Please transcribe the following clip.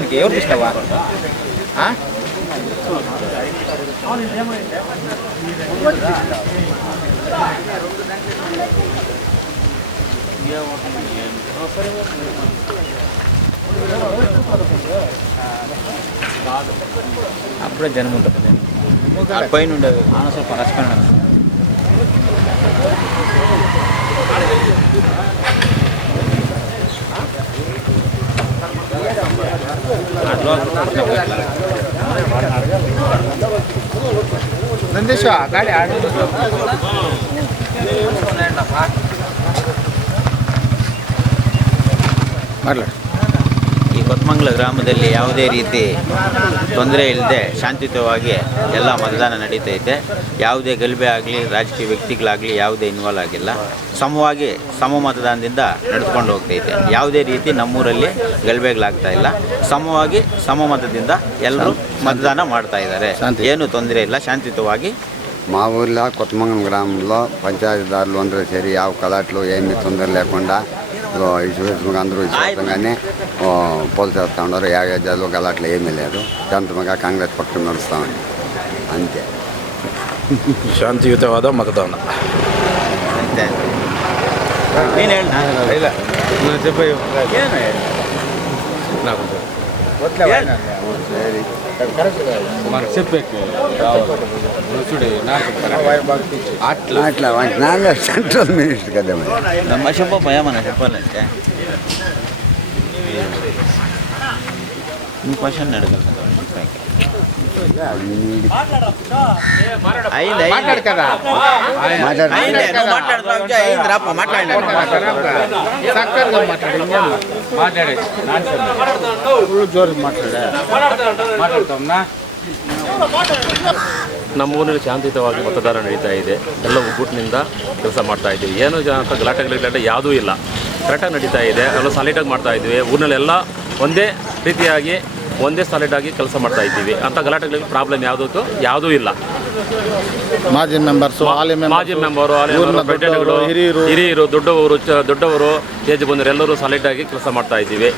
దానికి ఎవరు చూసినావా? అప్పుడే జనం ఉంటుంది. పైన ఉండదు. అనసలు పరచుకున్నాను ನಂದೀಶ ಗಾಡಿ ಆಡ ಕೊತ್ಮಂಗ್ಲ ಗ್ರಾಮದಲ್ಲಿ ಯಾವುದೇ ರೀತಿ ತೊಂದರೆ ಇಲ್ಲದೆ ಶಾಂತಿಯುತವಾಗಿ ಎಲ್ಲ ಮತದಾನ ನಡೀತೈತೆ. ಯಾವುದೇ ಗಲಭೆ ಆಗಲಿ ರಾಜಕೀಯ ವ್ಯಕ್ತಿಗಳಾಗಲಿ ಯಾವುದೇ ಇನ್ವಾಲ್ವ್ ಆಗಿಲ್ಲ. ಸಮವಾಗಿ ಸಮ ಮತದಾನದಿಂದ ನಡೆದುಕೊಂಡು ಹೋಗ್ತೈತೆ. ಯಾವುದೇ ರೀತಿ ನಮ್ಮೂರಲ್ಲಿ ಗಲಭೆಗಳಾಗ್ತಾ ಇಲ್ಲ. ಸಮವಾಗಿ ಸಮ ಮತದಿಂದ ಎಲ್ಲರೂ ಮತದಾನ ಮಾಡ್ತಾ ಇದ್ದಾರೆ. ಏನು ತೊಂದರೆ ಇಲ್ಲ ಶಾಂತಿಯುತವಾಗಿ. మా ఊర్లో కొత్తమంగం గ్రామంలో పంచాయతీదారులు అందరూ చేరి యావ కలాట్లు ఏమీ తొందర లేకుండా ఓ ఇసువేసుగా అందరూ ఇష్టంగానే పోలు చేస్తూ ఉన్నారు యాగజాలు గలాట్లు ఏమీ లేదు శాంతముగా కాంగ్రెస్ పక్షం నడుస్తామని అంతే ಶಾಂತಿಯುತವಾದ ಮತದಾನ ಅಂತೆ ನೀನು ಹೇಳಿ ಏನು ಹೇಳಿ అట్లా. అట్లా నాన్న సెంట్రల్ మినిస్టర్ కదా నమ్మ చెప్పబోయా మనం చెప్పాలంటే నువ్వు క్వశ్చన్ అడగలేదు మాట్లాడు కదా మాట్లాడు అయింది నువ్వు మాట్లాడుతున్నావు అయింది రాప మాట్లాడినా ನಮ್ಮ ಊರಿನಲ್ಲಿ ಶಾಂತಿಯುತವಾಗಿ ಮತದಾನ ನಡೀತಾ ಇದೆ ಎಲ್ಲ ಒಗ್ಗಟ್ಟಿನಿಂದ ಕೆಲಸ ಮಾಡ್ತಾ ಇದ್ದೀವಿ ಏನು ಜ- ಅಂತ ಗಲಾಟೆ ಗಲಾಟೆ ಯಾವುದೂ ಇಲ್ಲ ಕರೆಕ್ಟಾಗಿ ನಡೀತಾ ಇದೆ ಎಲ್ಲ ಸಾಲಿಡಾಗಿ ಮಾಡ್ತಾ ಇದ್ದೀವಿ ಊರಿನಲ್ಲೆಲ್ಲ ಒಂದೇ ರೀತಿಯಾಗಿ ಒಂದೇ ಸಾಲಿಡಾಗಿ ಕೆಲಸ ಮಾಡ್ತಾ ಇದ್ದೀವಿ. ಅಂತ ಗಲಾಟೆಗಳಿಗೆ ಪ್ರಾಬ್ಲಮ್ ಯಾವುದಕ್ಕೂ ಯಾವುದೂ ಇಲ್ಲ. ಮಾಜಿ ಮೆಂಬರ್ಸ್ ಮಾಜಿ ಮೆಂಬರು ಪ್ರೆಸಿಡೆಂಟ್ಗಳು, ಹಿರಿಯರು. ಹಿರಿಯರು ದೊಡ್ಡವರು ದೊಡ್ಡವರು ಏಜ್ ಬಂದರು ಎಲ್ಲರೂ ಸಾಲಿಡಾಗಿ ಕೆಲಸ ಮಾಡ್ತಾ ಇದ್ದೀವಿ.